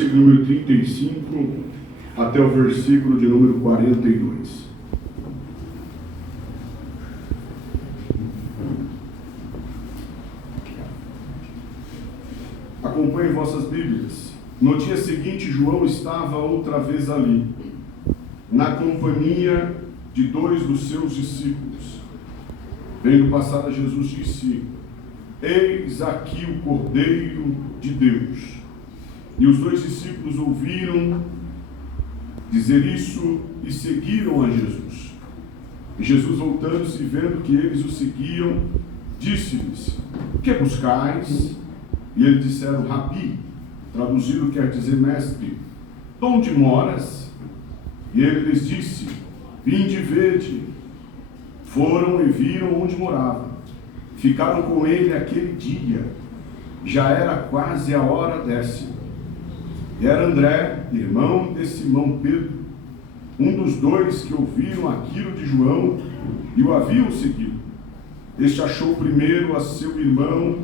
Número 35 até o versículo de número 42. Acompanhem vossas Bíblias. No dia seguinte, João estava outra vez ali, na companhia de dois dos seus discípulos. Vendo passar a Jesus, disse: Eis aqui o Cordeiro de Deus. E os dois discípulos ouviram dizer isso e seguiram a Jesus. E Jesus, voltando-se e vendo que eles o seguiam, disse-lhes: Que buscais? E eles disseram: Rabi, traduzido quer dizer mestre, onde moras? E ele lhes disse: Vinde e vede. Foram e viram onde morava. Ficaram com ele aquele dia. Já era quase a hora 10ª. E era André, irmão de Simão Pedro, um dos dois que ouviram aquilo de João e o haviam seguido. Este achou primeiro a seu irmão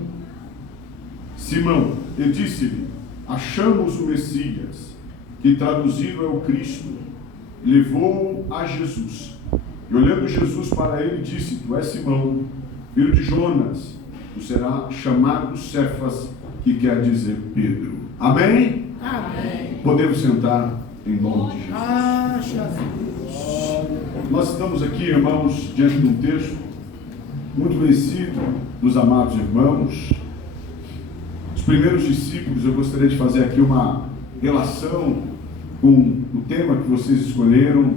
Simão e disse-lhe: Achamos o Messias, que traduzido é o Cristo. Levou-o a Jesus. E olhando Jesus para ele, disse: Tu és Simão, filho de Jonas, tu serás chamado Cefas, que quer dizer Pedro. Amém? Amém. Podemos sentar em nome de Jesus. Nós estamos aqui, irmãos, diante de um texto muito conhecido dos amados irmãos. Os primeiros discípulos, eu gostaria de fazer aqui uma relação com o tema que vocês escolheram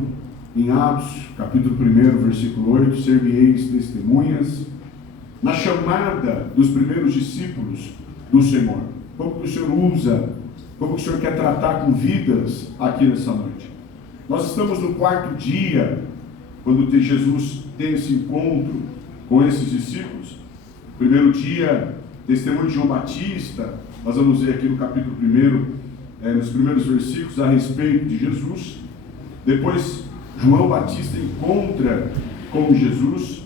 em Atos, capítulo 1, versículo 8, ser-me-eis testemunhas, na chamada dos primeiros discípulos do Senhor. Como que o Senhor usa, como que o Senhor quer tratar com vidas aqui nessa noite. Nós estamos no 4º dia, quando Jesus tem esse encontro com esses discípulos. Primeiro dia, testemunho de João Batista. Nós vamos ver aqui no capítulo 1, nos primeiros versículos, a respeito de Jesus. Depois, João Batista encontra com Jesus.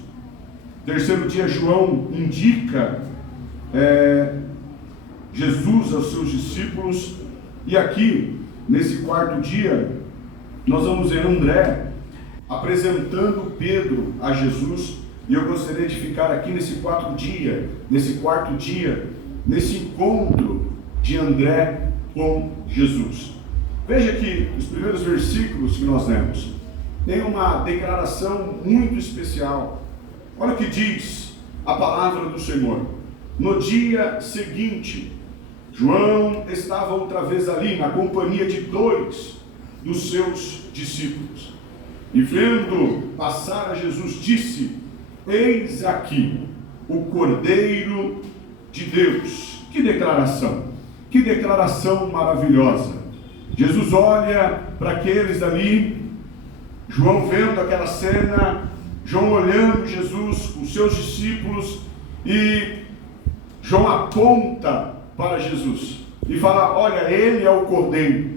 Terceiro dia, João indica Jesus aos seus discípulos. E aqui, nesse 4º dia, nós vamos ver André apresentando Pedro a Jesus. E eu gostaria de ficar aqui nesse 4º dia, nesse encontro de André com Jesus. Veja que os primeiros versículos que nós lemos tem uma declaração muito especial. Olha o que diz a palavra do Senhor. No dia seguinte, João estava outra vez ali, na companhia de dois dos seus discípulos. E vendo passar a Jesus, disse: Eis aqui o Cordeiro de Deus. Que declaração maravilhosa. Jesus olha para aqueles ali, João vendo aquela cena, João olhando Jesus com seus discípulos, e João aponta para Jesus e fala: olha, ele é o Cordeiro.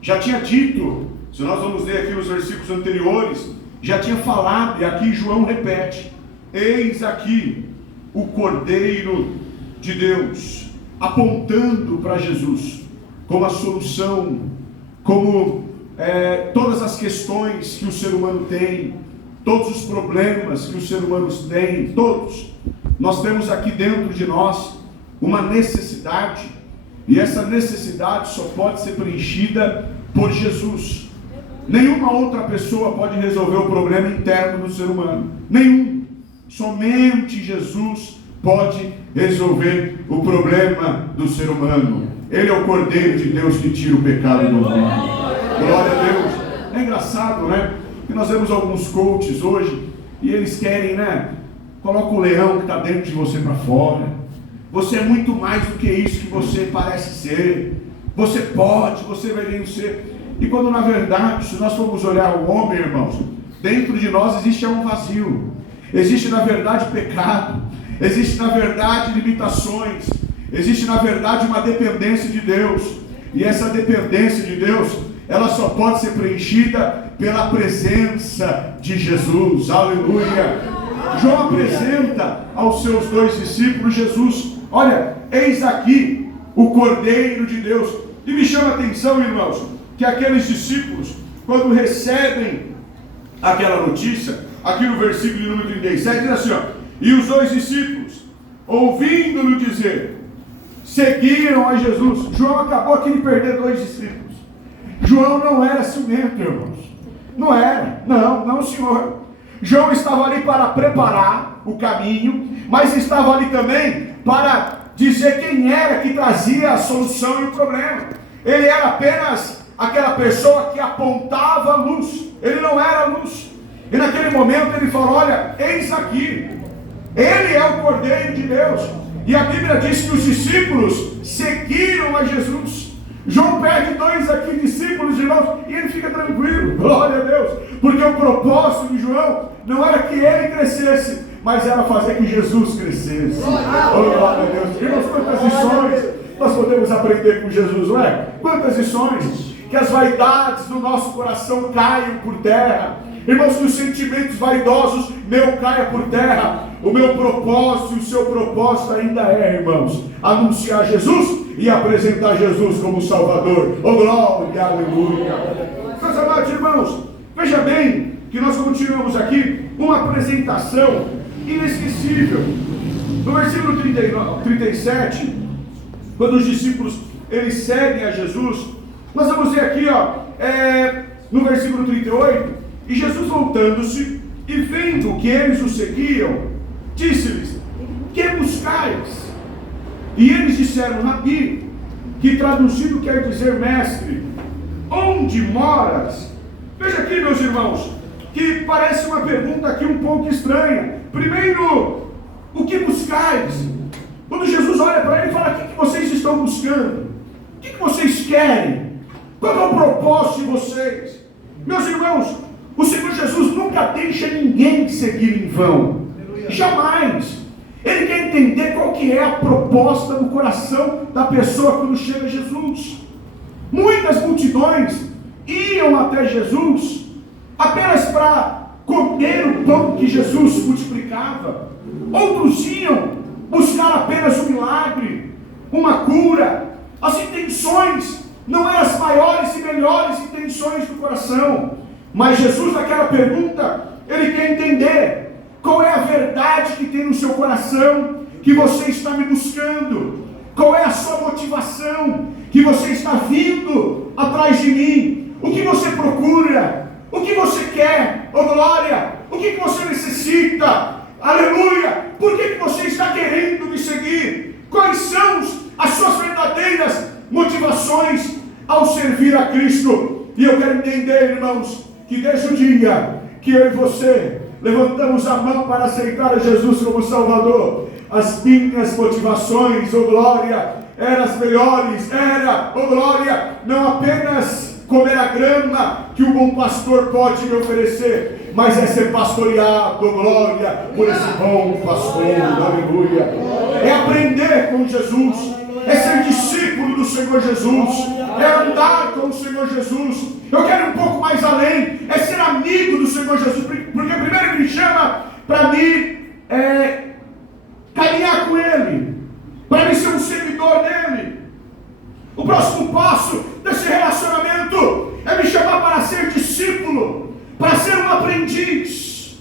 Já tinha dito, se nós vamos ler aqui os versículos anteriores, já tinha falado, e aqui João repete: eis aqui o Cordeiro de Deus, apontando para Jesus como a solução, como todas as questões que o ser humano tem, todos os problemas que os seres humanos têm, todos. Nós temos aqui dentro de nós uma necessidade, e essa necessidade só pode ser preenchida por Jesus. Nenhuma outra pessoa pode resolver o problema interno do ser humano. Nenhum. Somente Jesus pode resolver o problema do ser humano. Ele é o Cordeiro de Deus que tira o pecado do mundo. Glória a Deus. É engraçado, né? Que nós vemos alguns coaches hoje e eles querem, né? Coloca o leão que está dentro de você para fora. Você é muito mais do que isso que você parece ser. Você pode, você vai vencer. E quando na verdade, se nós formos olhar o homem, irmãos, dentro de nós existe um vazio. Existe na verdade pecado. Existe na verdade limitações. Existe na verdade uma dependência de Deus. E essa dependência de Deus, ela só pode ser preenchida pela presença de Jesus. Aleluia. João apresenta aos seus dois discípulos Jesus: olha, eis aqui o Cordeiro de Deus. E me chama a atenção, irmãos, que aqueles discípulos, quando recebem aquela notícia, aqui no versículo número 37, diz assim, ó, e os dois discípulos, ouvindo-lhe dizer, seguiram a Jesus. João acabou aqui de perder dois discípulos. João não era ciumento, irmãos. Não era, não senhor. João estava ali para preparar o caminho, mas estava ali também para dizer quem era que trazia a solução e o problema. Ele era apenas aquela pessoa que apontava a luz. Ele não era a luz. E naquele momento ele falou, olha, eis aqui, ele é o Cordeiro de Deus. E a Bíblia diz que os discípulos seguiram a Jesus. João perde dois aqui discípulos, irmãos, e ele fica tranquilo, glória a Deus, porque o propósito de João não era que ele crescesse, mas era fazer que Jesus crescesse. Oh, glória a Deus. Irmãos, quantas lições nós podemos aprender com Jesus, não é? Quantas lições, que as vaidades do nosso coração caiam por terra. Irmãos, que os sentimentos vaidosos meu caia por terra. O meu propósito e o seu propósito ainda é, irmãos, anunciar Jesus e apresentar Jesus como Salvador. Oh, glória, aleluia. Meus amados irmãos, veja bem que nós continuamos aqui uma apresentação inesquecível. No versículo 37, quando os discípulos eles seguem a Jesus, nós vamos ver aqui, no versículo 38, e Jesus voltando-se e vendo que eles o seguiam, disse-lhes, que buscais? E eles disseram, Rabi, que traduzido quer dizer mestre, onde moras? Veja aqui, meus irmãos, que parece uma pergunta aqui um pouco estranha. Primeiro, o que buscais? Quando Jesus olha para ele e fala, o que vocês estão buscando? O que vocês querem? Qual é o propósito de vocês? Meus irmãos, o Senhor Jesus nunca deixa ninguém seguir em vão. Jamais. Ele quer entender qual que é a proposta no coração da pessoa quando chega a Jesus. Muitas multidões iam até Jesus apenas para comer o pão que Jesus multiplicava. Outros iam buscar apenas um milagre, uma cura. As intenções não eram as maiores e melhores intenções do coração. Mas Jesus, naquela pergunta, ele quer entender qual é a verdade que tem no seu coração, que você está me buscando. Qual é a sua motivação, que você está vindo atrás de mim. O que você procura, o que você quer, oh glória, o que você necessita, aleluia. Por que você está querendo me seguir? Quais são as suas verdadeiras motivações ao servir a Cristo? E eu quero entender, irmãos, que desde o dia que eu e você levantamos a mão para aceitar a Jesus como Salvador, as minhas motivações, oh glória, eram as melhores, oh glória, não apenas comer a grama que o bom pastor pode me oferecer, mas é ser pastoreado, oh glória, por esse bom pastor, aleluia, é aprender com Jesus, é ser discípulo do Senhor Jesus, é andar com o Senhor Jesus. Eu quero ir um pouco mais além, é ser amigo do Senhor Jesus, porque primeiro Ele me chama para mim caminhar com Ele, para mim ser um seguidor dEle. O próximo passo desse relacionamento é me chamar para ser discípulo, para ser um aprendiz.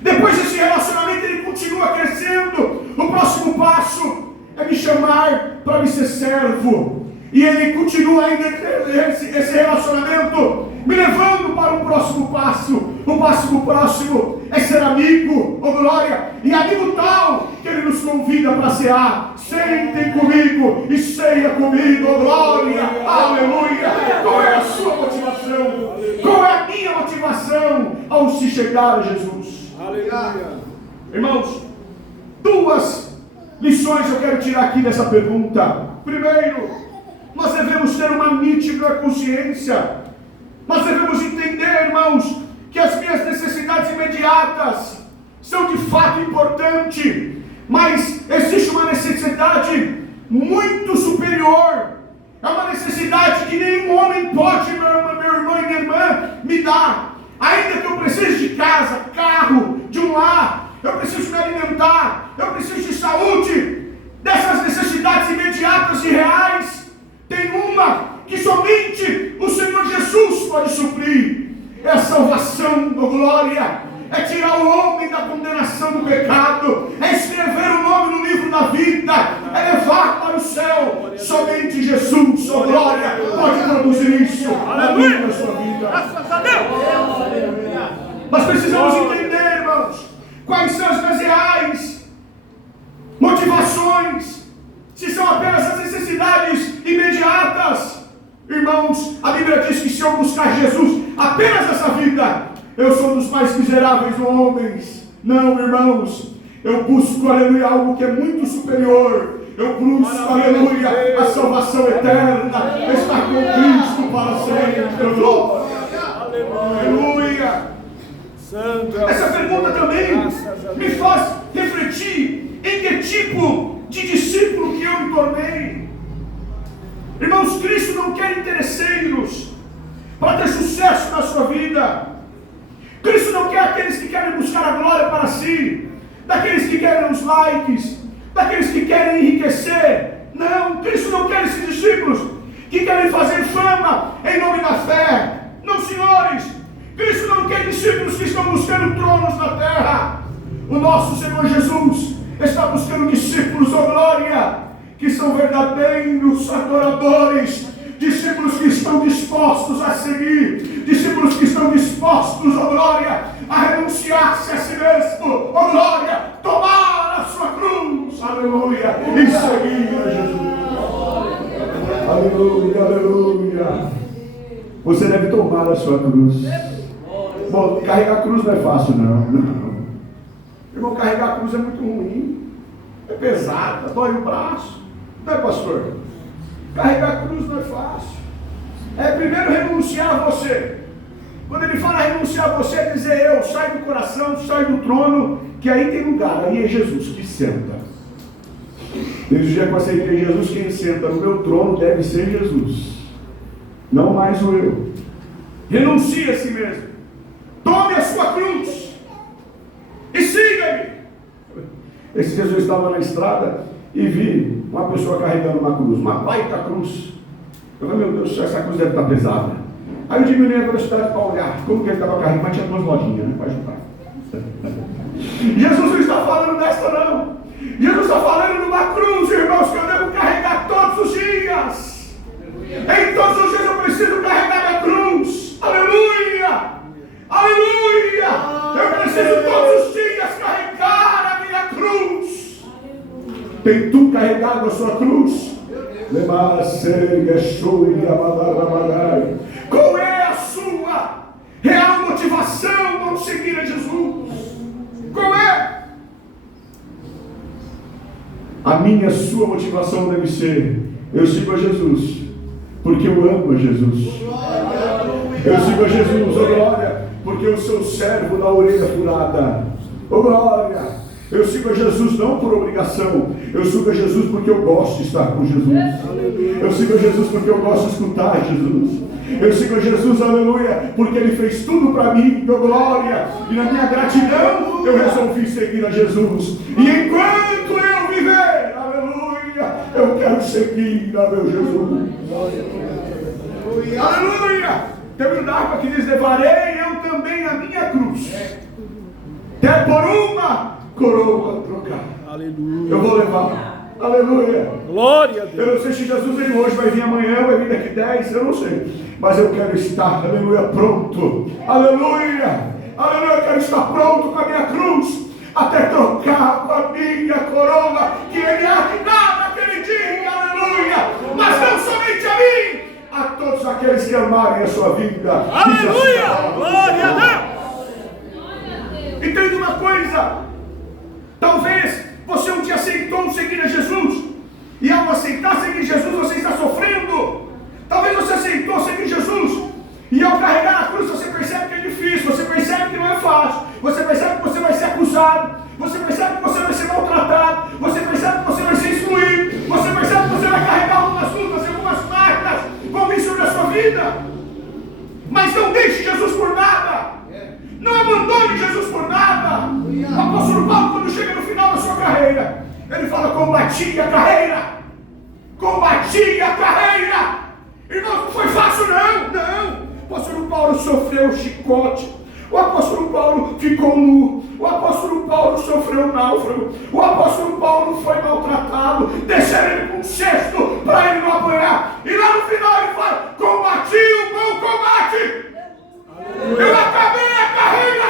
Depois desse relacionamento ele continua crescendo. O próximo passo é me chamar para me ser servo. E ele continua ainda esse relacionamento, me levando para um próximo passo. O próximo é ser amigo, oh glória, e amigo tal que ele nos convida para cear. Sentem comigo e ceia comigo, oh glória, aleluia. Qual é a sua motivação? Qual é a minha motivação ao se chegar a Jesus? Aleluia. Irmãos, duas lições eu quero tirar aqui dessa pergunta. Primeiro, nós devemos ter uma nítida consciência. Nós devemos entender, irmãos, que as minhas necessidades imediatas são de fato importantes, mas existe uma necessidade muito superior. É uma necessidade que nenhum homem pode, meu irmão e minha irmã, me dar. Ainda que eu precise de casa, carro, de um lar, eu preciso me alimentar, eu preciso de saúde, dessas necessidades imediatas e reais. Tem uma que somente o Senhor Jesus pode suprir. É a salvação, oh glória. É tirar o homem da condenação do pecado. É escrever o nome no livro da vida. É levar para o céu. Somente Jesus, oh glória, pode produzir isso na minha na sua vida. Nós precisamos entender, irmãos, quais são as reais motivações. Se são apenas as necessidades imediatas. Irmãos, a Bíblia diz que se eu buscar Jesus apenas nessa vida, eu sou dos mais miseráveis homens. Não, irmãos, eu busco, aleluia, algo que é muito superior. Eu busco, aleluia, a salvação eterna, estar com Cristo para sempre. Aleluia. Essa pergunta também me faz refletir em que tipo de discípulo que eu me tornei. Irmãos, Cristo não quer interesseiros para ter sucesso na sua vida. Cristo não quer aqueles que querem buscar a glória para si, daqueles que querem os likes, daqueles que querem enriquecer. Não, Cristo não quer esses discípulos que querem fazer fama em nome da fé. Não, senhores, Cristo não quer discípulos que estão buscando tronos na terra. O nosso Senhor Jesus está buscando discípulos, ó glória, que são verdadeiros adoradores, discípulos que estão dispostos a seguir, discípulos que estão dispostos, ó glória, a renunciar-se a si mesmo, ó glória, tomar a sua cruz, aleluia, e seguir a Jesus. Aleluia, aleluia. Você deve tomar a sua cruz. Bom, carregar a cruz não é fácil, não. Irmão, carregar a cruz é muito ruim, é pesada, dói o braço. Não é, pastor? Carregar a cruz não é fácil. É primeiro renunciar a você. Quando ele fala renunciar a você, é dizer eu, sai do coração, sai do trono, que aí tem lugar, aí é Jesus que senta. Desde o dia que eu aceitei Jesus, quem senta no meu trono deve ser Jesus, não mais o eu. Renuncie a si mesmo. Tome a sua cruz e siga-me. Esse dia eu estava na estrada e vi uma pessoa carregando uma cruz, uma baita cruz. Eu falei, meu Deus, essa cruz deve estar pesada. Aí eu diminui a velocidade para olhar como que ele estava carregando, mas tinha duas lojinhas, né, para ajudar. Jesus não está falando dessa, não. Jesus está falando de uma cruz, irmãos, que eu devo carregar todos os dias. Em todos os dias eu preciso carregar minha cruz. Aleluia! Aleluia! Eu preciso todos os dias carregar a minha cruz. Tem tu carregado a sua cruz? Qual é a sua real motivação para seguir a Jesus? Qual é? A minha, sua motivação deve ser: eu sigo a Jesus porque eu amo a Jesus. Eu sigo a Jesus, oh glória, porque eu sou servo da orelha furada. Oh glória. Eu sigo a Jesus não por obrigação. Eu sigo a Jesus porque eu gosto de estar com Jesus. Eu sigo a Jesus porque eu gosto de escutar Jesus. Eu sigo a Jesus, aleluia, porque Ele fez tudo para mim, oh glória. E na minha gratidão eu resolvi seguir a Jesus. E enquanto eu viver, aleluia, eu quero seguir a meu Jesus. Aleluia. Tem um dava que diz: levarei eu também a minha cruz, até por uma coroa trocar. Aleluia. Eu vou levar. Aleluia. Glória a Deus. Eu não sei se Jesus vem hoje, vai vir amanhã, vai vir daqui 10, eu não sei. Mas eu quero estar, aleluia, pronto. Aleluia. Aleluia, eu quero estar pronto com a minha cruz, até trocar com a minha coroa, que Ele há de dar naquele dia. Aleluia. Mas não somente a mim, a todos aqueles que amarem a sua vida. Aleluia. Glória a Deus. Entenda uma coisa. Talvez você um dia aceitou seguir a Jesus, e ao aceitar seguir Jesus você está sofrendo. Talvez você aceitou seguir Jesus, e ao carregar a cruz você percebe que é difícil, você percebe que não é fácil, você percebe que você vai ser acusado, você percebe que você vai ser maltratado, você percebe que você vai ser excluído, você percebe que você vai carregar algumas lutas e algumas marcas vão vir sobre a sua vida. Mas não deixe Jesus por nada. Não abandone Jesus por nada. O apóstolo Paulo, quando chega no final da sua carreira, ele fala: combati a carreira, combati a carreira. Irmão, não foi fácil não. O apóstolo Paulo sofreu chicote. O apóstolo Paulo ficou nu. O apóstolo Paulo sofreu náufrago. O apóstolo Paulo foi maltratado. Deixaram ele com um cesto para ele não apanhar. E lá no final ele fala: combati o bom combate. Eu acabei a carreira.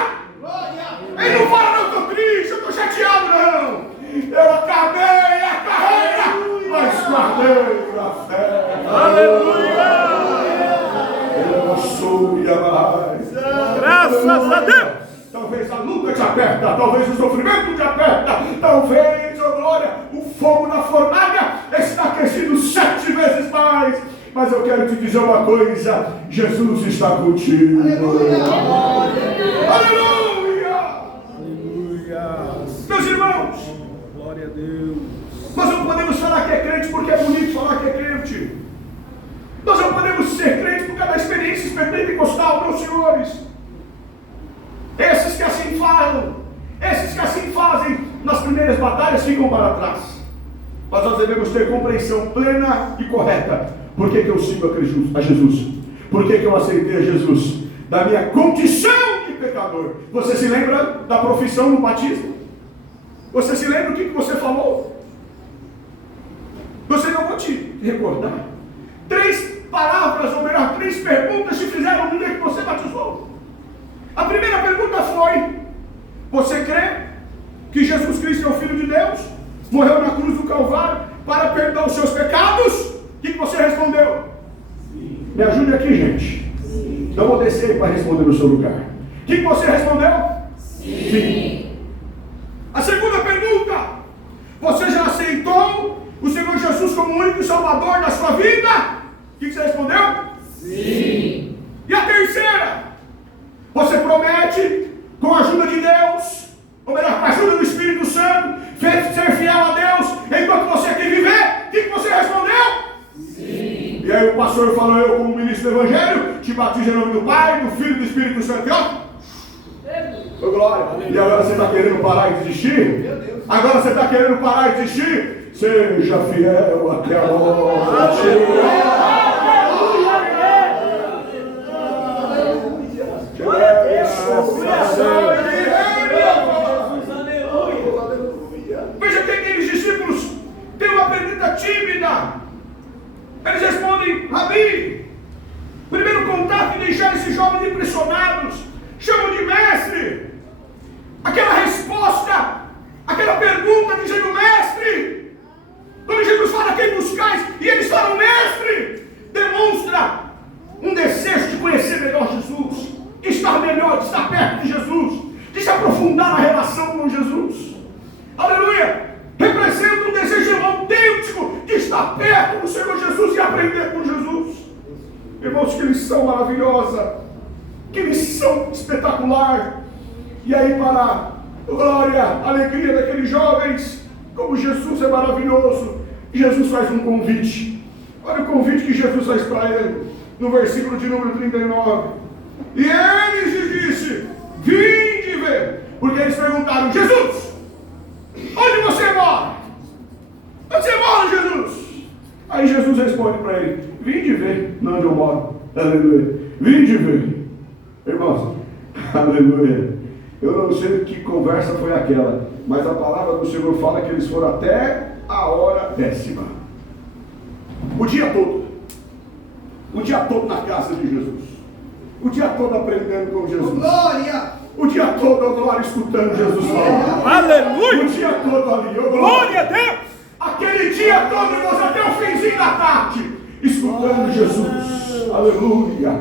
Ele não fala: não, estou triste, eu estou chateado, não. Eu acabei a carreira, mas guardei a fé. Aleluia. Graças a Deus. Talvez a luta te aperta, talvez o sofrimento te aperta, talvez, oh glória, o fogo na fornalha está aquecido 7 vezes mais. Mas eu quero te dizer uma coisa: Jesus está contigo. Aleluia. Aleluia. Aleluia. Meus irmãos, glória a Deus. Nós não podemos falar que é crente porque é bonito falar que é crente. Nós não podemos ser crentes por causa da experiência pentecostal, meus senhores. Esses que assim falam, esses que assim fazem nas primeiras batalhas ficam para trás. Mas nós devemos ter compreensão plena e correta. Por que eu sigo a Jesus? Por que eu aceitei a Jesus? Da minha condição de pecador. Você se lembra da profissão no batismo? Você se lembra o que você falou? Você não vou te recordar. 3 palavras, ou melhor, 3 perguntas se fizeram no dia que você batizou. A primeira pergunta foi: você crê que Jesus Cristo é o Filho de Deus? Morreu na cruz do Calvário para perdoar os seus pecados? O que você respondeu? Sim. Me ajude aqui, gente. Sim. Então vou descer para responder no seu lugar. O que você respondeu? Sim. Sim. A segunda pergunta: você já aceitou o Senhor Jesus como o único Salvador da sua vida? O que você respondeu? Sim. E a terceira: você promete, com a ajuda de Deus, ou melhor, com a ajuda do Espírito Santo, ser fiel a Deus enquanto você aqui viver? O que você respondeu? Sim. E aí o pastor falou: eu, como ministro do Evangelho, te batizo em nome do Pai, do Filho e do Espírito Santo. E ó, oh, glória. E agora você está querendo parar e desistir? Agora você está querendo parar e desistir? Seja fiel até a morte. Veja que aqueles discípulos têm uma pergunta tímida. Eles respondem: Rabi. Primeiro contato e deixar esses jovens impressionados, chamam de mestre. Aquela resposta, aquela pergunta dizendo mestre. Quando Jesus fala: quem buscais, e eles falam mestre, demonstra um desejo de conhecer melhor Jesus, de estar melhor, de estar perto de Jesus, de se aprofundar na relação com Jesus. Aleluia! Representa um desejo autêntico de estar perto do Senhor Jesus e aprender com Jesus. Irmãos, que lição maravilhosa, que lição espetacular. E aí, para a glória, a alegria daqueles jovens, como Jesus é maravilhoso, Jesus faz um convite. Olha o convite que Jesus faz para ele, no versículo de número 39. E eles lhe disse: vinde ver. Porque eles perguntaram: Jesus, onde você mora? Onde você mora, Jesus? Aí Jesus responde para ele: vinde ver onde eu moro. Aleluia. Vinde ver. Irmãos, aleluia. Eu não sei que conversa foi aquela, mas a palavra do Senhor fala que eles foram até a hora 10ª. O dia todo. O dia todo na casa de Jesus. O dia todo aprendendo com Jesus. Glória! O dia todo, glória, escutando Jesus falar. Aleluia! O dia todo ali, glória a Deus! Aquele dia todo, irmãos, até o finzinho da tarde, escutando Jesus. Aleluia!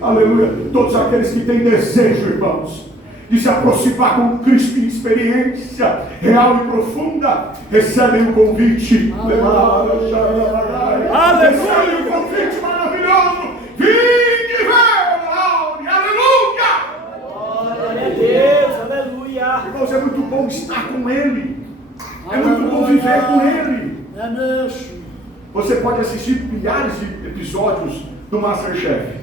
Aleluia! Todos aqueles que têm desejo, irmãos, de se aproximar com Cristo em experiência real e profunda, recebem o convite. Aleluia! Recebem o convite maravilhoso. Vinde ver, aleluia! Glória a Deus, aleluia! Irmãos, é muito bom estar com Ele. É muito bom viver com Ele. É mesmo. Você pode assistir milhares de episódios do MasterChef.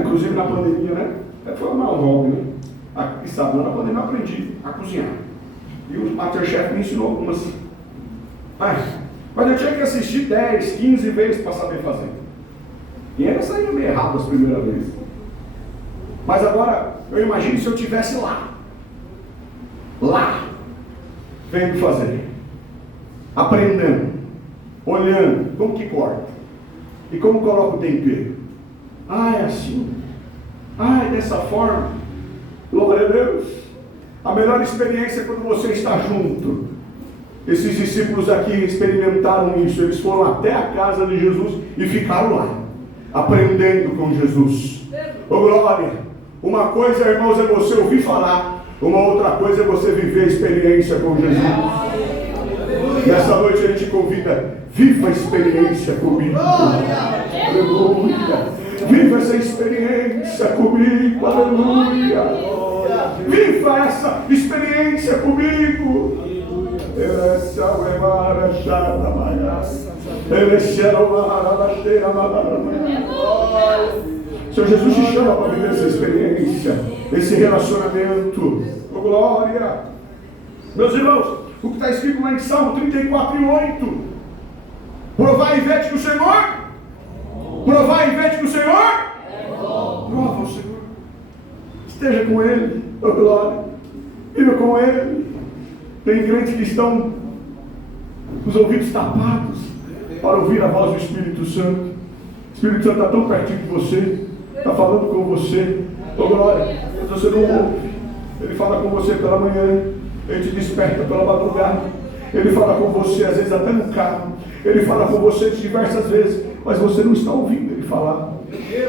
Inclusive na pandemia, né? Foi um hobby, né? Aqui sabe, na pandemia eu aprendi a cozinhar. E o MasterChef me ensinou algumas. Mas eu tinha que assistir 10, 15 vezes para saber fazer. E ainda saía meio errado as primeiras vezes. Mas agora, eu imagino se eu estivesse lá, vendo fazer, aprendendo, olhando, como que corta, e como coloca o tempero. É assim, é dessa forma. Glória a Deus. A melhor experiência é quando você está junto. Esses discípulos aqui experimentaram isso. Eles foram até a casa de Jesus e ficaram lá, aprendendo com Jesus. Glória! Uma coisa, irmãos, é você ouvir falar. Uma outra coisa é você viver a experiência com Jesus. Nessa noite a gente convida: viva a experiência comigo. Aleluia! Viva essa experiência comigo. Aleluia! Viva essa experiência comigo. Senhor Jesus te chama para viver essa experiência, esse relacionamento. Oh, glória! Meus irmãos, o que está escrito lá em Salmo 34:8: provai e vede que o Senhor, provai e vede que o Senhor, prova o Senhor. Esteja com Ele, oh glória, viva com Ele. Tem crentes que estão com os ouvidos tapados para ouvir a voz do Espírito Santo. O Espírito Santo está tão pertinho de você, está falando com você, oh glória, mas você não ouve. Ele fala com você pela manhã, Ele te desperta pela madrugada, Ele fala com você às vezes até no carro, Ele fala com você diversas vezes, mas você não está ouvindo Ele falar.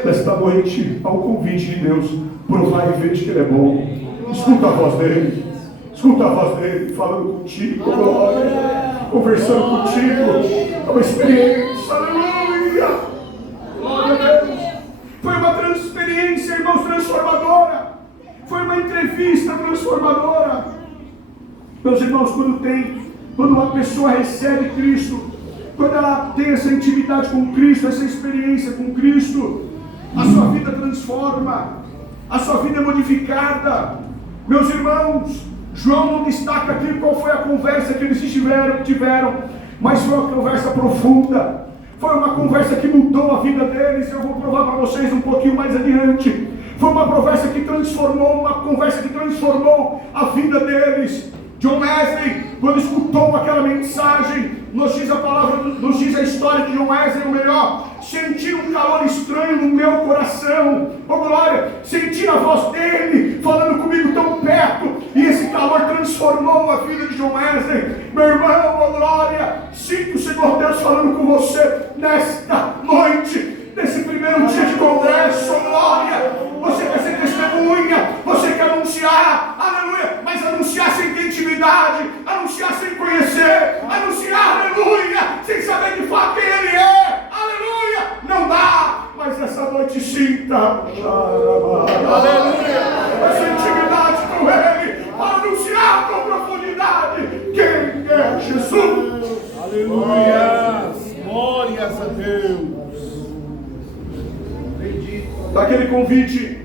Nesta noite, ao convite de Deus, provai e vede que Ele é bom. Escuta a voz dEle, escuta a voz dEle falando contigo, glória, conversando contigo. É uma experiência, aleluia, glória a Deus. Foi uma experiência, irmãos, transformadora. Foi uma entrevista transformadora. Meus irmãos, quando uma pessoa recebe Cristo, quando ela tem essa intimidade com Cristo, essa experiência com Cristo, a sua vida transforma, a sua vida é modificada. Meus irmãos, João não destaca aqui qual foi a conversa que eles tiveram, mas foi uma conversa profunda, foi uma conversa que mudou a vida deles. Eu vou provar para vocês um pouquinho mais adiante. Foi uma conversa que transformou a vida deles. John Wesley, quando escutou aquela mensagem, nos diz a história de John Wesley, ou melhor, senti um calor estranho no meu coração, oh glória, senti a voz dele falando comigo tão perto, e esse calor transformou a vida de John Wesley. Meu irmão, oh glória, sinto o Senhor Deus falando com você nesta noite, nesse primeiro dia de congresso, oh glória. Você quer ser testemunha, você quer anunciar, aleluia, mas anunciar sem ter intimidade, anunciar sem conhecer, anunciar, aleluia, sem saber de fato quem Ele é, aleluia, não dá. Mas essa noite sinta, aleluia, essa intimidade com Ele, para anunciar com profundidade quem é Jesus. Aleluia, glórias a Deus. Daquele convite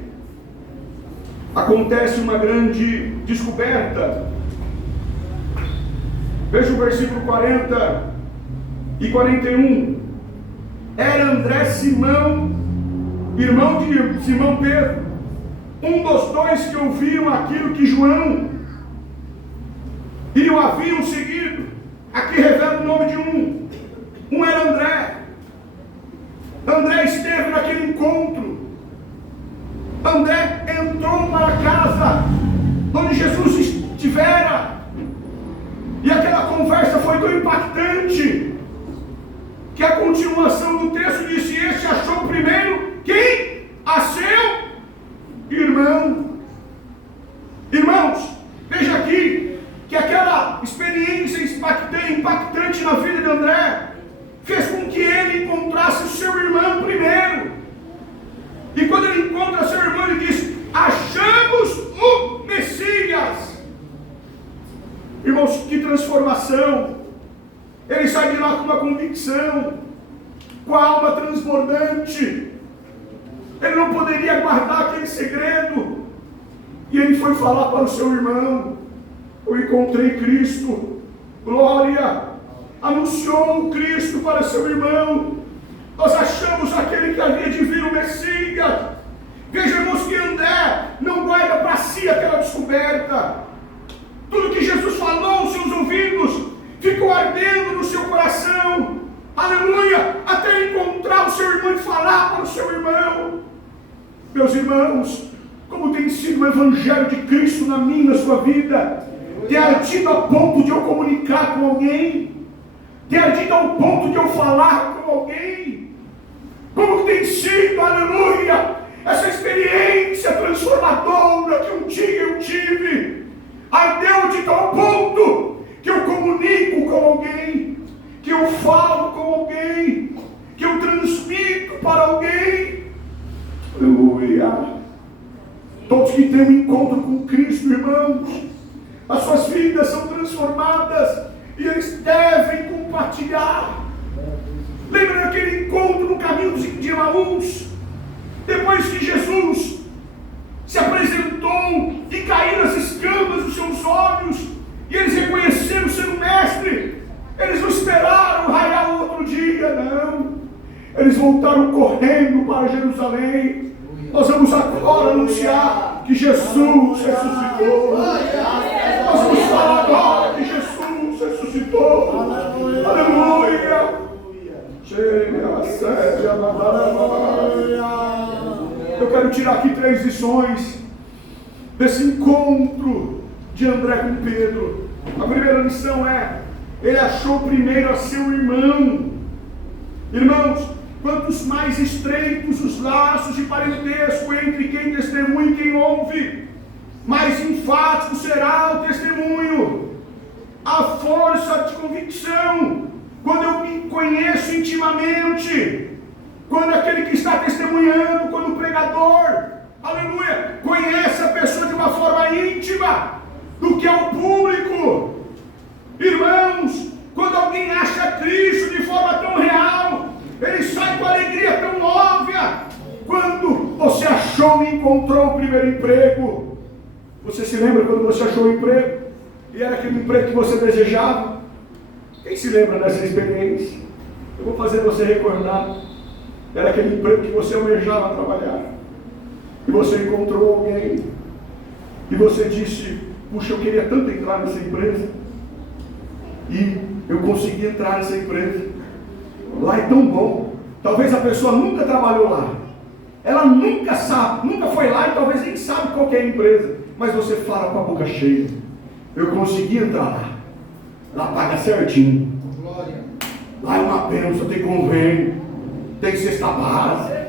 acontece uma grande descoberta. Veja o versículo 40 e 41. Era André Simão, irmão de Simão Pedro, um dos dois que ouviram aquilo que João e o haviam seguido. Aqui revela o nome de um. Um era André. André esteve naquele encontro. André entrou para a casa onde Jesus estivera, e aquela conversa foi tão impactante que a continuação do texto diz: este achou primeiro quem? A seu irmão. Irmãos, veja aqui que aquela experiência impactante na vida de André fez com que ele encontrasse o seu irmão primeiro. E quando ele encontra seu irmão, ele diz: achamos o Messias. Irmãos, que transformação! Ele sai de lá com uma convicção, com a alma transbordante. Ele não poderia guardar aquele segredo. E ele foi falar para o seu irmão: eu encontrei Cristo. Glória! anunciou o Cristo para seu irmão. Nós achamos aquele que havia de vir o Messias. Vejamos que André não guarda para si aquela descoberta. Tudo que Jesus falou aos seus ouvidos ficou ardendo no seu coração. Aleluia! Até encontrar o seu irmão e falar para o seu irmão. Meus irmãos, como tem sido o Evangelho de Cristo na minha e na sua vida? Ter ardido a ponto de eu comunicar com alguém? Ter ardido ao ponto de eu falar com alguém? Como tem sido, aleluia, essa experiência transformadora que um dia eu tive? Ardeu de tal ponto que eu comunico com alguém, que eu falo com alguém, que eu transmito para alguém. Aleluia. Todos que têm um encontro com Cristo, irmãos, as suas vidas são transformadas e eles devem compartilhar. Lembra daquele encontro no caminho de Emaús? Depois que Jesus se apresentou e caíram as escamas dos seus olhos e eles reconheceram ser o Mestre, eles não esperaram raiar o outro dia, não. Eles voltaram correndo para Jerusalém. Nós vamos agora anunciar que Jesus ressuscitou. Nós vamos falar agora que Jesus ressuscitou. Aleluia. Eu quero tirar aqui 3 lições desse encontro de André com Pedro. A primeira lição é: ele achou primeiro a seu irmão. Irmãos, quantos mais estreitos os laços de parentesco entre quem testemunha e quem ouve, mais enfático será o testemunho. A força de convicção, quando eu me conheço intimamente, quando aquele que está testemunhando, quando o pregador, aleluia, conhece a pessoa de uma forma íntima, do que ao público. Irmãos, quando alguém acha Cristo de forma tão real, ele sai com alegria tão óbvia. Quando você achou e encontrou o primeiro emprego, você se lembra quando você achou o emprego? E era aquele emprego que você desejava? Quem se lembra dessa experiência? Eu vou fazer você recordar. Era aquele emprego que você almejava trabalhar. E você encontrou alguém. E você disse: puxa, eu queria tanto entrar nessa empresa. E eu consegui entrar nessa empresa. Lá é tão bom. Talvez a pessoa nunca trabalhou lá. Ela nunca sabe, nunca foi lá e talvez nem sabe qual que é a empresa. Mas você fala com a boca cheia: eu consegui entrar lá. Lá paga certinho. Lá é uma bênção, tem convênio, tem cesta básica.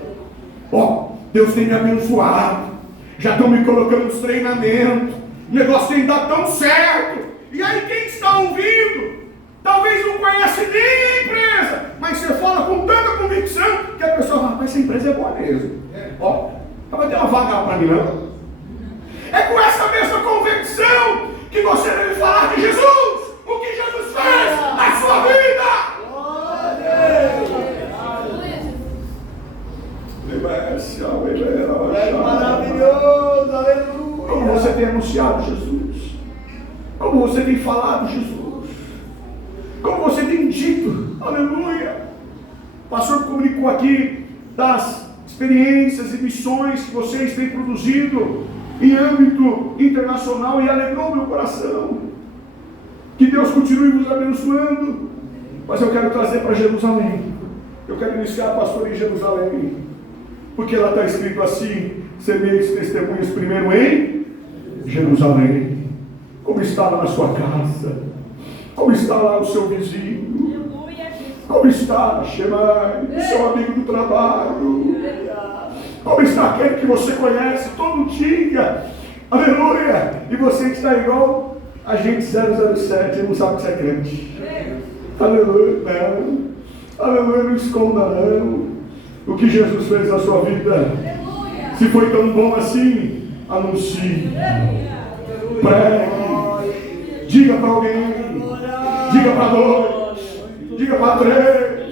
Ó, Deus tem me abençoado. Já estão me colocando nos treinamentos. O negócio tem dado tão certo. E aí quem está ouvindo, talvez não conhece nem a empresa, mas você fala com tanta convicção que a pessoa fala: mas essa empresa é boa mesmo. Ó, vai ter uma vaga lá para mim, não? É com essa mesma convicção que você deve falar de Jesus, o que Jesus fez na sua vida. É maravilhoso, aleluia. Como você tem anunciado Jesus, como você tem falado Jesus, como você tem dito, aleluia. O pastor comunicou aqui das experiências e missões que vocês têm produzido em âmbito internacional e alegrou meu coração. Que Deus continue nos abençoando. Mas eu quero trazer para Jerusalém. Eu quero iniciar a pastor em Jerusalém, porque lá está escrito assim: semeis testemunhas primeiro em Jerusalém. Como está lá na sua casa? Como está lá o seu vizinho? Como está, Shemai, o seu amigo do trabalho? Como está aquele que você conhece todo dia? Aleluia! E você que está igual a gente 007, não sabe que você é crente. Aleluia, não. Aleluia, não esconda não o que Jesus fez na sua vida. Se foi tão bom assim, anuncie, pregue, diga para alguém, diga para 2, diga para 3.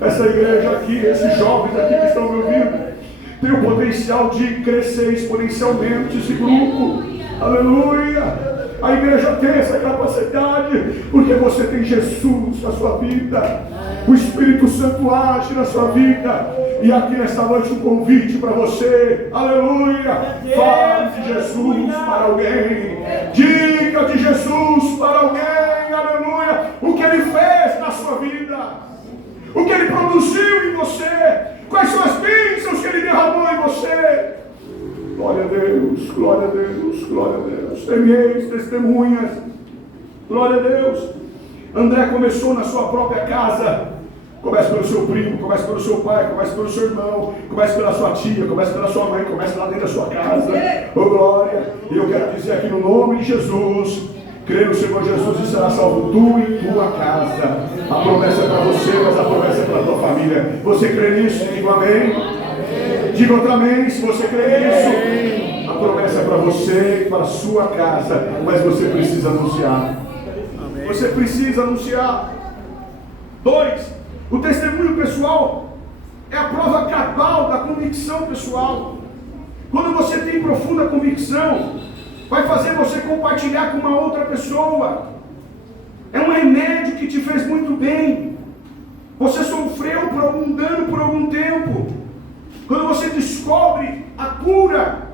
Essa igreja aqui, esses jovens aqui que estão me ouvindo, tem o potencial de crescer exponencialmente esse grupo. Aleluia! A igreja tem essa capacidade, porque você tem Jesus na sua vida. O Espírito Santo age na sua vida. E aqui nesta noite um convite para você. Aleluia. Fale de Jesus para alguém. Diga de Jesus para alguém. Aleluia. O que Ele fez na sua vida. O que Ele produziu em você. Quais são as bênçãos que Ele derramou em você. Glória a Deus, glória a Deus, glória a Deus. Temeis, testemunhas. Glória a Deus. André começou na sua própria casa. Comece pelo seu primo, comece pelo seu pai, comece pelo seu irmão, comece pela sua tia, comece pela sua mãe, comece lá dentro da sua casa. Oh glória! E eu quero dizer aqui no nome de Jesus, crê no Senhor Jesus e será salvo tu e tua casa. A promessa é para você, mas a promessa é para a tua família. Você crê nisso? Diga amém. Diga outra amém se você crê nisso. A promessa é para você e para a sua casa, mas você precisa anunciar. Você precisa anunciar. 2. O testemunho pessoal é a prova cabal da convicção pessoal. Quando você tem profunda convicção, vai fazer você compartilhar com uma outra pessoa. É um remédio que te fez muito bem. Você sofreu por algum dano por algum tempo. Quando você descobre a cura,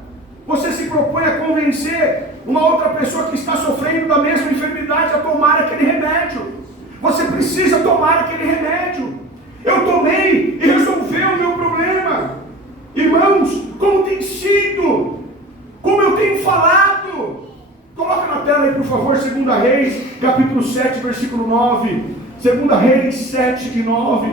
você se propõe a convencer uma outra pessoa que está sofrendo da mesma enfermidade a tomar aquele remédio. Você precisa tomar aquele remédio. Eu tomei e resolveu o meu problema. Irmãos, como tem sido, como eu tenho falado. Coloca na tela aí, por favor, 2 Reis, capítulo 7, versículo 9. 2 Reis 7, de 9.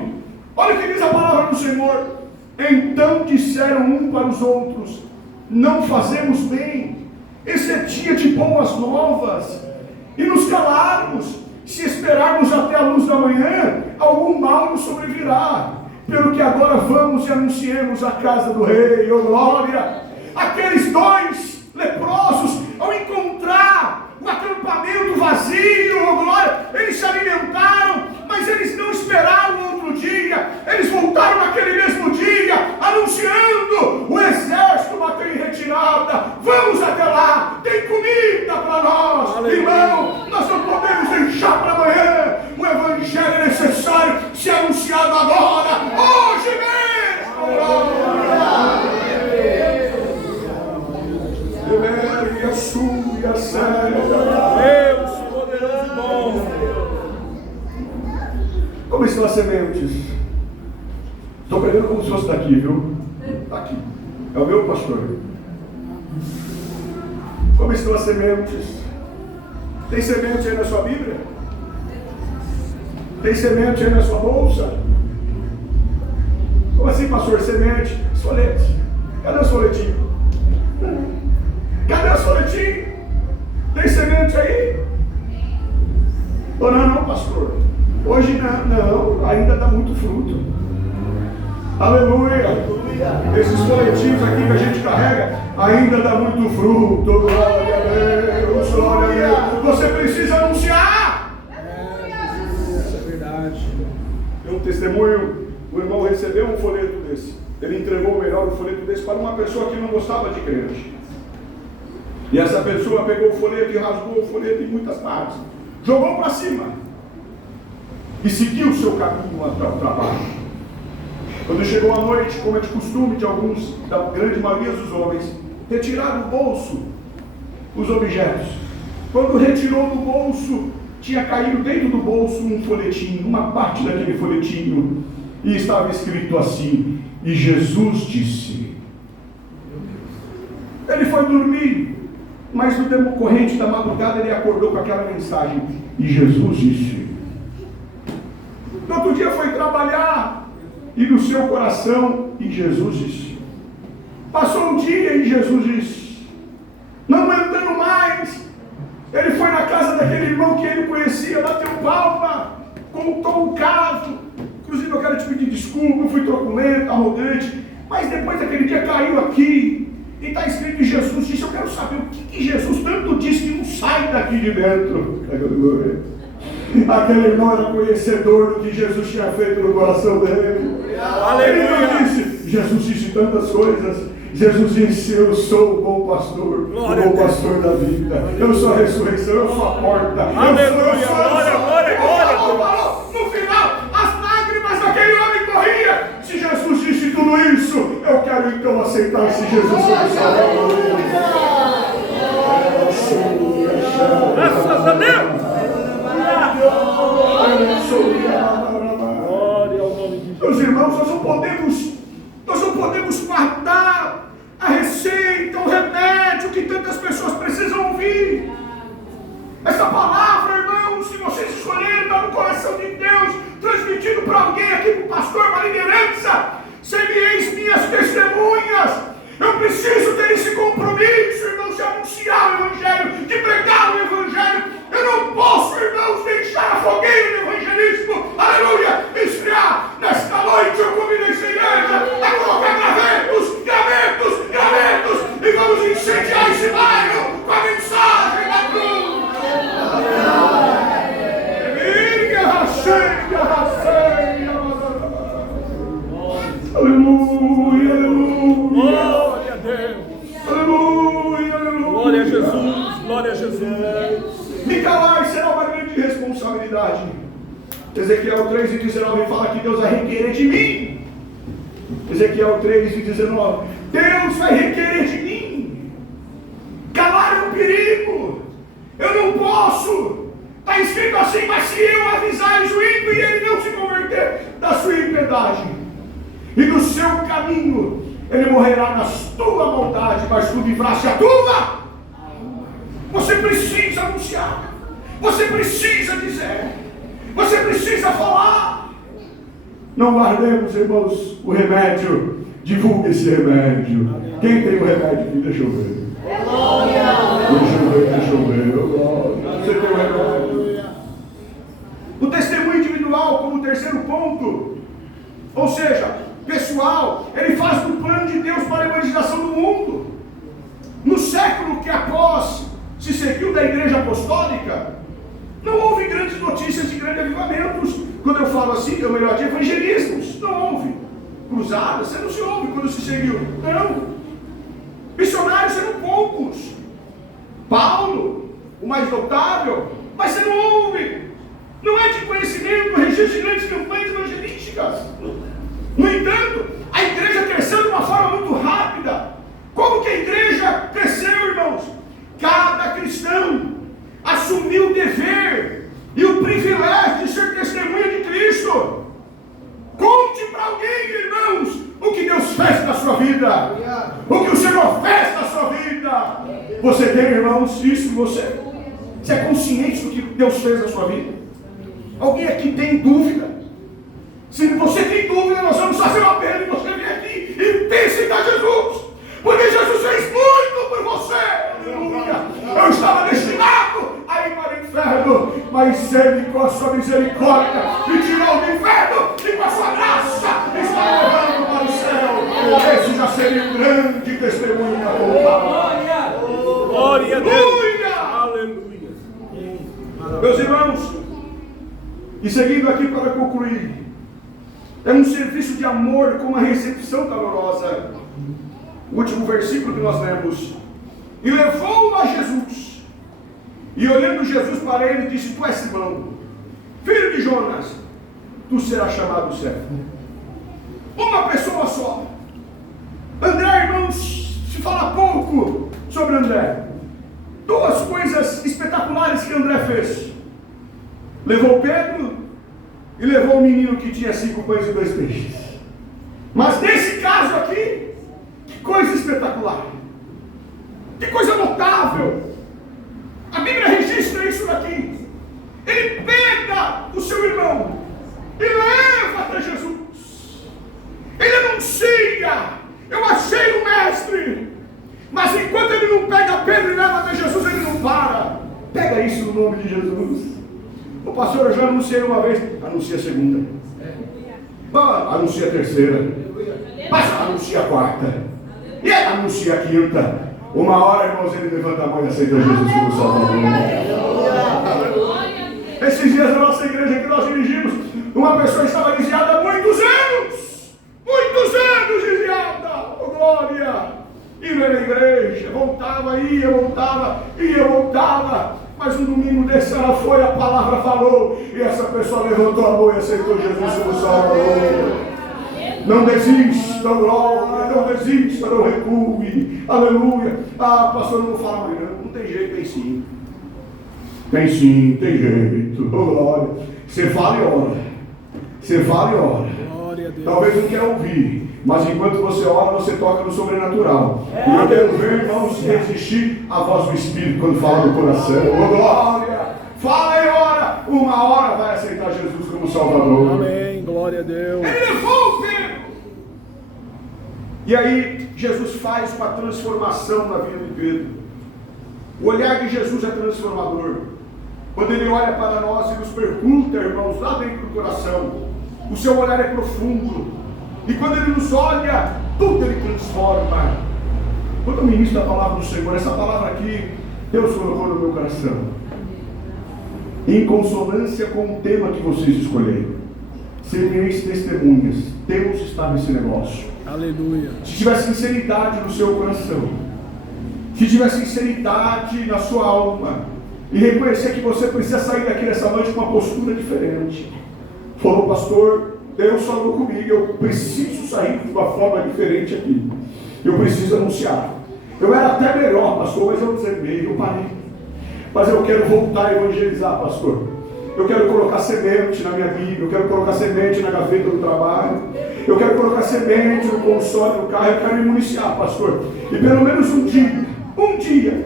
Olha o que diz a palavra do Senhor. Então disseram um para os outros: não fazemos bem, esse é dia de boas novas, e nos calarmos. Se esperarmos até a luz da manhã, algum mal nos sobrevirá. Pelo que agora vamos e anunciemos a casa do rei. Oh glória! Aqueles 2 leprosos, ao encontrar o acampamento vazio, oh glória, eles se alimentaram, mas eles não esperaram outro dia. Eles voltaram naquele mesmo dia, anunciando: o exército bateu em retirada, vamos até lá, tem comida para nós. Aleluia. Irmão, nós não podemos deixar para amanhã. O evangelho é necessário ser anunciado agora, hoje mesmo. Glória. Deus poderoso e bom. Como estão as sementes? Estou pregando como se fosse daqui, viu? Está aqui. É o meu pastor. Como estão as sementes? Tem semente aí na sua Bíblia? Tem semente aí na sua bolsa? Como assim, pastor? Semente? Folhete. Cadê os folhetinhos? Cadê os folhetinhos? Tem semente aí? Ou não, pastor? Hoje não, ainda dá muito fruto. Aleluia. Esses folhetinhos aqui que a gente carrega ainda dá muito fruto. Glória a Deus, glória a Deus. Você precisa anunciar. Isso é verdade. Tem um testemunho. O irmão recebeu um folheto desse. Ele entregou melhor um folheto desse para uma pessoa que não gostava de crente. E essa pessoa pegou o folheto e rasgou o folheto em muitas partes. Jogou para cima. E seguiu o seu caminho até o trabalho. Quando chegou a noite, como é de costume de alguns, da grande maioria dos homens, retirar do bolso os objetos. Quando retirou do bolso, tinha caído dentro do bolso um folhetinho, uma parte daquele folhetinho, e estava escrito assim: e Jesus disse. Ele foi dormir, mas no decorrente da madrugada ele acordou com aquela mensagem: e Jesus disse. No outro dia foi trabalhar, e no seu coração, e Jesus disse. Passou um dia e Jesus disse. Não aguentando mais, ele foi na casa daquele irmão que ele conhecia, bateu palma, contou o caso. Inclusive eu quero te pedir desculpa, eu fui truculento, arrogante, mas depois daquele dia caiu aqui, e está escrito: Jesus disse. Eu quero saber o que Jesus tanto disse que não sai daqui de dentro. Aquele irmão era conhecedor do que Jesus tinha feito no coração dele. Ele não disse, Jesus disse tantas coisas. Jesus disse, eu sou o bom pastor, o bom pastor da vida. Eu sou a ressurreição, eu sou a porta. Aleluia, glória. No final, as lágrimas daquele homem corriam. Se Jesus disse tudo isso, eu quero então aceitar esse Jesus como Salvador. Graças a Deus. Meus irmãos, nós não podemos guardar a receita, o remédio que tantas pessoas precisam ouvir. Essa palavra, irmãos, se vocês escolherem, está no coração de Deus, transmitido para alguém aqui, para o pastor, para a liderança. Semeis minhas testemunhas. Eu preciso ter esse compromisso, irmãos, de anunciar o Evangelho, de pregar o Evangelho. Eu não posso, irmãos, deixar a fogueira do evangelismo, aleluia, esfriar. Nesta noite eu convido essa igreja a colocar gravetos, e vamos incendiar esse bairro com a mensagem da cruz. Aleluia, aleluia. Glória a Deus. Aleluia, aleluia. Glória a Jesus, glória a Jesus. Me calar será uma grande responsabilidade. Ezequiel 3:19 fala que Deus vai requerer de mim. Ezequiel 3:19, Deus vai requerer de mim. Calar é um perigo. Eu não posso. Está escrito assim, mas se eu avisares o ímpio e ele não se converter da sua impiedade e do seu caminho, ele morrerá na tua maldade, mas tu livraste a tua. Você precisa anunciar, você precisa dizer, você precisa falar. Não guardemos, irmãos, o remédio. Divulgue esse remédio. Quem tem o remédio aqui? Deixa eu ver. Deixa eu ver. Você tem o remédio. O testemunho individual como terceiro ponto. Ou seja, pessoal, ele faz do plano de Deus para a evangelização do mundo. No século que após se seguiu da igreja apostólica, não houve grandes notícias de grandes avivamentos. Quando eu falo assim, é o melhor de evangelismos. Não houve. Cruzadas, você não se ouve quando se seguiu. Não. Missionários eram poucos. Paulo, o mais notável, mas você não ouve. Não é de conhecimento, registro de grandes campanhas evangelísticas. No entanto, a igreja cresceu de uma forma muito rápida. Como que a igreja cresceu, irmãos? Cada cristão assumiu o dever e o privilégio de ser testemunha de Cristo. Conte para alguém, irmãos, o que Deus fez na sua vida, o que o Senhor fez na sua vida. Você tem, irmãos, isso em você? Você é consciente do que Deus fez na sua vida? Alguém aqui tem dúvida? Se você tem dúvida, nós vamos fazer uma pena e você vem aqui e pense em Jesus, porque Jesus fez muito por você. Aleluia. Eu estava destinado a ir para o inferno, mas Ele, com a sua misericórdia, me tirou do inferno e com a sua graça está me levando para o céu. Esse já seria um grande testemunho da palavra. Glória a Deus. Aleluia. Meus irmãos, e seguindo aqui para concluir, é um serviço de amor com uma recepção calorosa. O último versículo que nós lemos: e levou-o a Jesus, e olhando Jesus para ele, disse: tu és Simão, filho de Jonas, tu serás chamado servo. Uma pessoa só. André, irmãos, se fala pouco sobre André. Duas coisas espetaculares que André fez: levou Pedro e levou o menino que tinha 5 pães e 2 peixes. Mas nesse caso aqui, que coisa espetacular, que coisa notável. A Bíblia registra isso daqui. Ele pega o seu irmão e leva até Jesus. Ele anuncia: eu achei o mestre. Mas enquanto ele não pega Pedro e leva até Jesus, ele não para. Pega isso no nome de Jesus. O pastor, eu já anunciei uma vez, anuncia a segunda, anuncia a terceira, mas anuncia a quarta, e aí anuncia a quinta. Uma hora, irmãos, ele levanta a mão e aceita Jesus como Salvador. Esses dias na nossa igreja que nós dirigimos, uma pessoa estava desviada há muitos anos. Muitos anos desviada. Oh, glória! Ia na igreja, voltava, ia, voltava. Mas no domingo desse ela foi, a palavra falou, e essa pessoa levantou a mão e aceitou Jesus como Salvador. Não desista, glória, não desista, não recue, aleluia. Ah, pastor, não vou falar mais não tem jeito, tem sim. Tem sim, tem jeito, oh, glória. Você fala e ora, Glória a Deus. Talvez não queira ouvir, mas enquanto você ora, você toca no sobrenatural. E eu quero ver, irmãos, resistir à voz do Espírito quando fala do coração. Oh, glória! Fala e ora! Uma hora vai aceitar Jesus como Salvador. Amém, glória a Deus. Ele levou o Pedro. E aí, Jesus faz uma transformação na vida de Pedro. O olhar de Jesus é transformador. Quando Ele olha para nós e nos pergunta, irmãos, lá dentro do coração, o seu olhar é profundo. E quando Ele nos olha, tudo Ele transforma. Quando eu ministro a palavra do Senhor, essa palavra aqui, Deus colocou no meu coração, em consonância com o tema que vocês escolheram. Sereis testemunhas. Deus está nesse negócio. Aleluia. Se tiver sinceridade no seu coração, se tiver sinceridade na sua alma, e reconhecer que você precisa sair daqui nessa noite com uma postura diferente. Falou, pastor, Deus falou comigo, eu preciso sair de uma forma diferente aqui. Eu preciso anunciar. Eu era até melhor, pastor, mas eu desanimei, eu parei. Mas eu quero voltar a evangelizar, pastor. Eu quero colocar semente na minha Bíblia, eu quero colocar semente na gaveta do trabalho, eu quero colocar semente no console do carro, eu quero me municiar, pastor. E pelo menos um dia,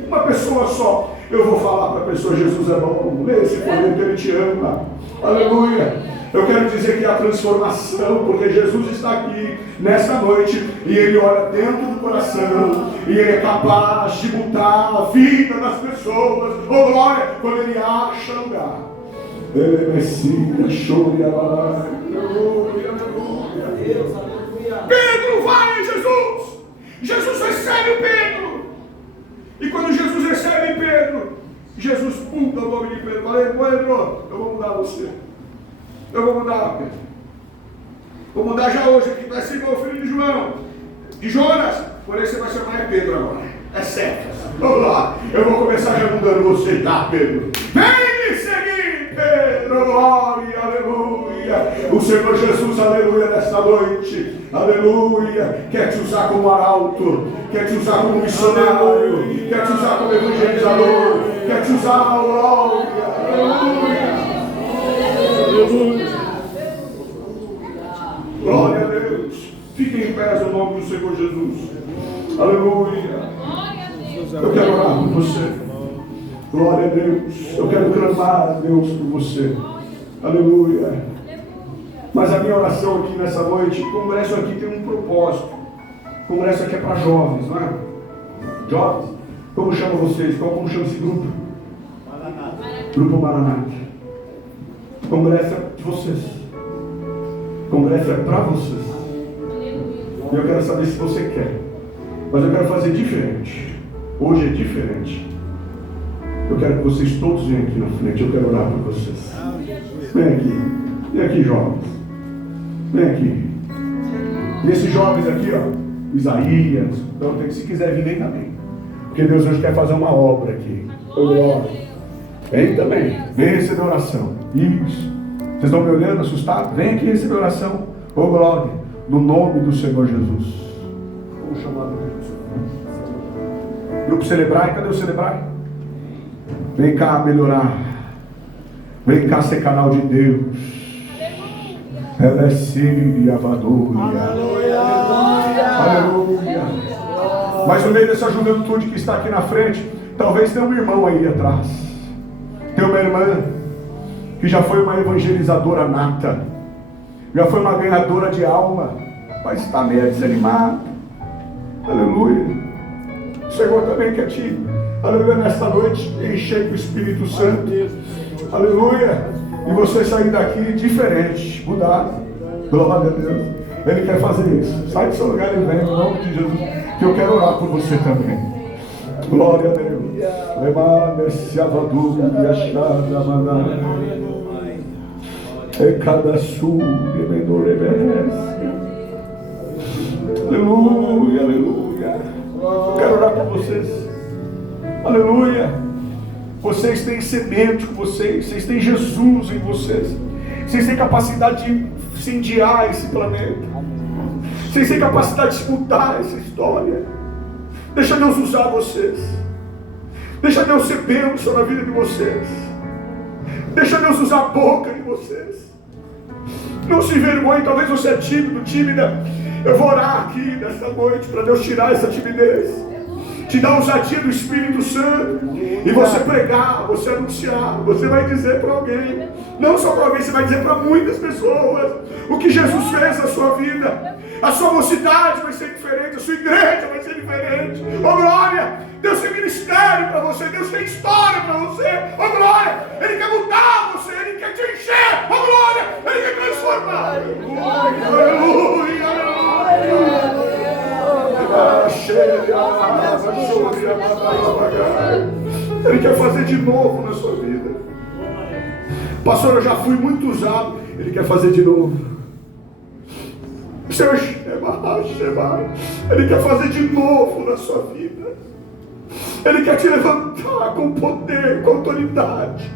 uma pessoa só, eu vou falar para a pessoa, Jesus é bom, lê esse folheto, Ele te ama. Aleluia. Eu quero dizer que há transformação, porque Jesus está aqui nesta noite e Ele olha dentro do coração e Ele é capaz de mudar a vida das pessoas. Oh, glória, quando Ele acha lugar. Ele é Messias, chore, aleluia, aleluia. Pedro vai, Jesus! Jesus recebe o Pedro. E quando Jesus recebe Pedro, Jesus muda o nome de Pedro. Falei, Pedro, eu vou mudar você. Eu vou mudar, Pedro. Vou mudar já hoje, aqui vai ser igual o filho de João, de Jonas, porém você vai chamar Pedro agora. É certo. Vamos lá. Eu vou começar já mudando você, tá, Pedro? Vem me seguir, Pedro, glória, aleluia. O Senhor Jesus, aleluia, nesta noite, aleluia, quer te usar como arauto, quer te usar como missionário, quer te usar como evangelizador, quer te usar, glória, aleluia. Glória a Deus. Fiquem em pé no nome do Senhor Jesus. Aleluia. Eu quero orar por você. Glória a Deus. Eu quero clamar a Deus por você. Aleluia. Mas a minha oração aqui nessa noite, o congresso aqui tem um propósito. O congresso aqui é para jovens, não é? Jovens? Como chama vocês? Como chama esse grupo? Grupo Maranata. Congresso é de vocês. Congresso é para vocês. E eu quero saber se você quer. Mas eu quero fazer diferente. Hoje é diferente. Eu quero que vocês todos venham aqui na frente. Eu quero orar por vocês. Vem aqui. Vem aqui, jovens. Vem aqui. E esses jovens aqui, ó, Isaías. Então, se quiser vir, vem também. Porque Deus hoje quer fazer uma obra aqui. Glória. Vem também. Vem receber oração. Isso. Vocês estão me olhando assustados? Vem aqui receber oração. Ô, glória. No nome do Senhor Jesus. Vamos chamar do Grupo Celebrai. Cadê o Celebrai? Vem cá melhorar. Vem cá ser canal de Deus. Ela é Síria, Aleluia. Aleluia. Mas no meio dessa juventude que está aqui na frente, talvez tenha um irmão aí atrás. Tem uma irmã que já foi uma evangelizadora nata, já foi uma ganhadora de alma, mas está meio desanimado. Aleluia. O Senhor também quer te, aleluia, nesta noite encher com o Espírito Santo. Aleluia. E você sair daqui diferente, mudado. Glória a Deus. Ele quer fazer isso. Sai do seu lugar e vem, em nome de Jesus, que eu quero orar por você também. Glória a Deus. Leva-me esse avadura e achada, cada súria, aleluia, aleluia. Quero orar por vocês. Aleluia. Vocês têm semente com vocês. Vocês têm Jesus em vocês. Vocês têm capacidade de incendiar esse planeta. Vocês têm capacidade de mudar essa história. Deixa Deus usar vocês. Deixa Deus ser bênção na vida de vocês. Deixa Deus usar a boca de vocês. Não se envergonhe. Talvez você é tímido, tímida. Eu vou orar aqui nesta noite para Deus tirar essa timidez. Te dar a ousadia do Espírito Santo. E você pregar, você anunciar. Você vai dizer para alguém. Não só para alguém, você vai dizer para muitas pessoas o que Jesus fez na sua vida. A sua mocidade vai ser diferente. A sua igreja vai ser diferente. Oh glória! Deus tem ministério para você. Deus tem história para você. Oh glória! Ele quer mudar você. Ele quer te encher. Oh glória! Ele quer transformar. Aleluia! Ele quer fazer de novo na sua vida. Pastor, eu já fui muito usado. Ele quer fazer de novo. Ele quer fazer de novo na sua vida. Ele quer te levantar com poder, com autoridade.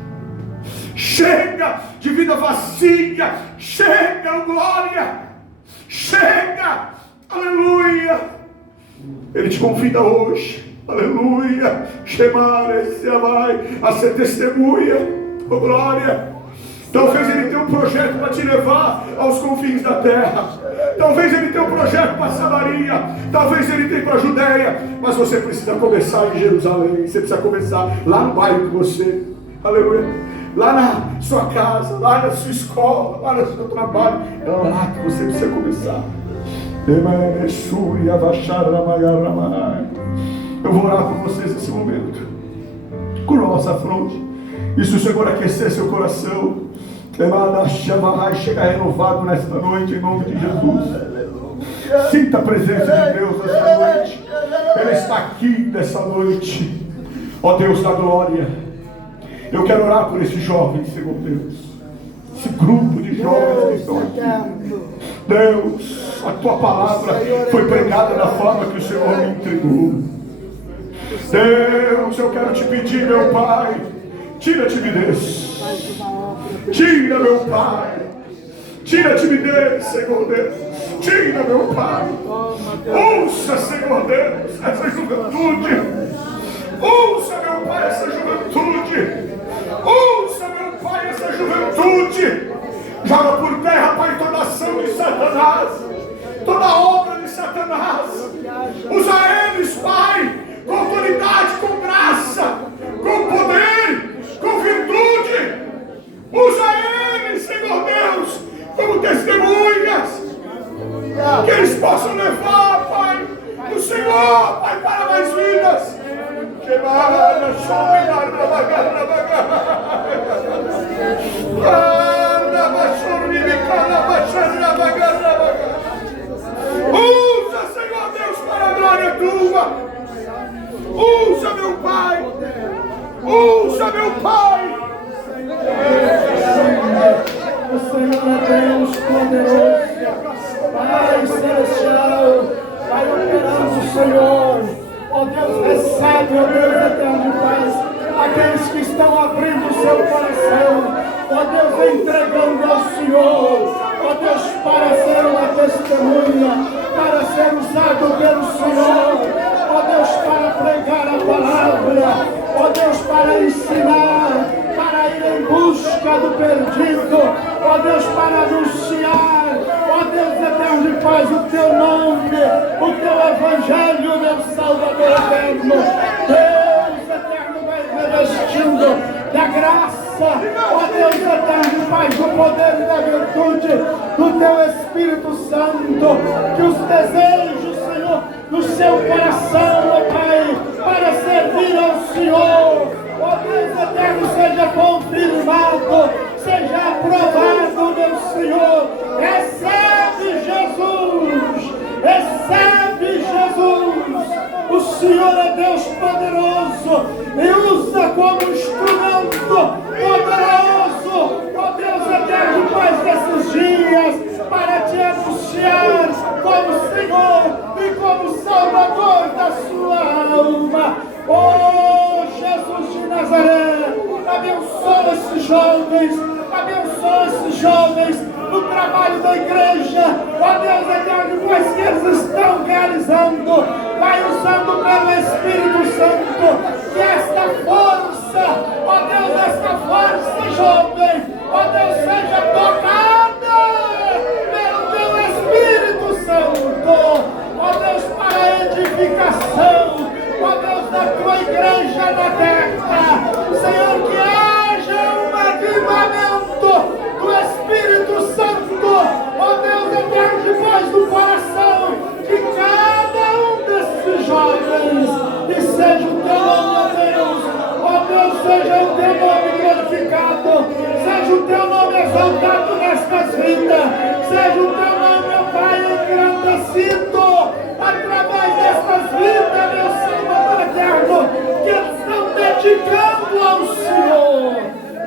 Chega de vida vazia. Chega, glória. Chega, aleluia. Ele te convida hoje, aleluia, a ser testemunha, oh glória. Talvez Ele tenha um projeto para te levar aos confins da terra. Talvez Ele tenha um projeto para Samaria. Talvez Ele tenha para a Judéia. Mas você precisa começar em Jerusalém. Você precisa começar lá no bairro de você, aleluia. Lá na sua casa, lá na sua escola, lá no seu trabalho. É lá que você precisa começar. Eu vou orar por vocês nesse momento. Curva a nossa fronte. E se o Senhor aquecer seu coração, chega renovado nesta noite, em nome de Jesus. Sinta a presença de Deus nesta noite. Ele está aqui nessa noite. Ó Deus da glória, eu quero orar por esses jovens, Senhor Deus. Esse grupo de jovens que estão aqui. Deus, a tua palavra foi pregada da forma que o Senhor me entregou. Deus, eu quero te pedir, meu Pai, tira a timidez. Tira, meu Pai. Tira a timidez, Senhor Deus. Tira, meu Pai. Ouça, Senhor Deus, essa juventude. Ouça, meu Pai, essa juventude. Ouça, meu Pai, essa juventude. Joga por terra, Pai, toda ação de Satanás, toda obra de Satanás. Usa eles, Pai, com autoridade, com graça, com poder, com virtude. Usa eles, Senhor Deus, como testemunhas, que eles possam levar, Pai, o Senhor, Pai, para mais vidas. Usa, Senhor Deus, para a glória tua. Usa, meu Pai. Usa, meu Pai. O Senhor é Deus poderoso. Pai celestial, vai operando, Senhor. Ó Deus, recebe, ó Deus eterno de paz, aqueles que estão abrindo o seu coração, ó Deus, entregando ao Senhor, ó Deus, para ser uma testemunha, para ser usado pelo Senhor, ó Deus, para pregar a palavra, ó Deus, para ensinar, para ir em busca do perdido, ó Deus, para anunciar, ó Deus eterno de paz, o teu nome, o teu evangelho, meu Salvador eterno. Deus eterno, vai revestindo da graça, ó Deus eterno de paz, do poder e da virtude do teu Espírito Santo, que os desejos, Senhor, do seu coração, ó Pai, para servir ao Senhor, ó Deus eterno, seja confirmado, seja aprovado, meu Senhor. Recebe Jesus, recebe Jesus. O Senhor é Deus poderoso e usa como instrumento poderoso, ó Deus eterno, Pai, como Senhor e como Salvador da sua alma. Oh, Jesus de Nazaré, abençoa esses jovens, no trabalho da igreja, ó Deus eterno, pois que eles estão realizando, vai usando pelo Espírito Santo, que esta força, ó Deus, esta força jovem, ó Deus, seja tocada pelo teu Espírito Santo, ó Deus, para a edificação, ó Deus, da tua igreja na terra. Senhor, que haja um avivamento do Espírito Santo, ó Deus eterno, depois do coração de cada um desses jovens, e seja o teu nome, ó Deus, seja o teu nome glorificado, seja o teu nome exaltado nestas vidas, seja o teu nome, ó Pai, engrandecido através destas vidas, meu Senhor eterno, que estão dedicando ao Senhor.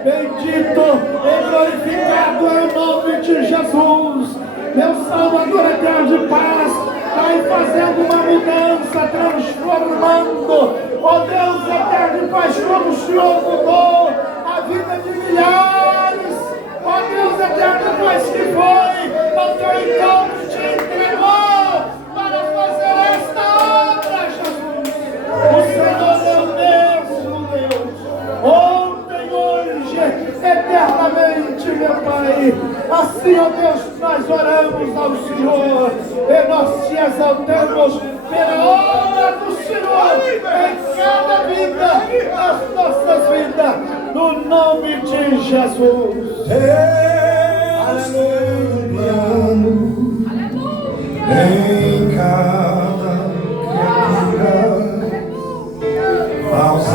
Bendito e glorificado é o nome de Jesus, meu Salvador eterno de paz. Vai fazendo uma mudança, transformando, ó Deus eterno de paz, como o Senhor mudou a vida de milhares, ó Deus eterno de paz, que foi ao teu encontro, te entregou para fazer esta obra, Jesus. O Senhor é o mesmo Deus, ontem, hoje, eternamente, meu Pai. Assim, ó Deus, nós oramos ao Senhor e nós te exaltamos pela obra do Senhor em cada vida, nas nossas vidas, no nome de Jesus. Aleluia. Em cada criatura, aos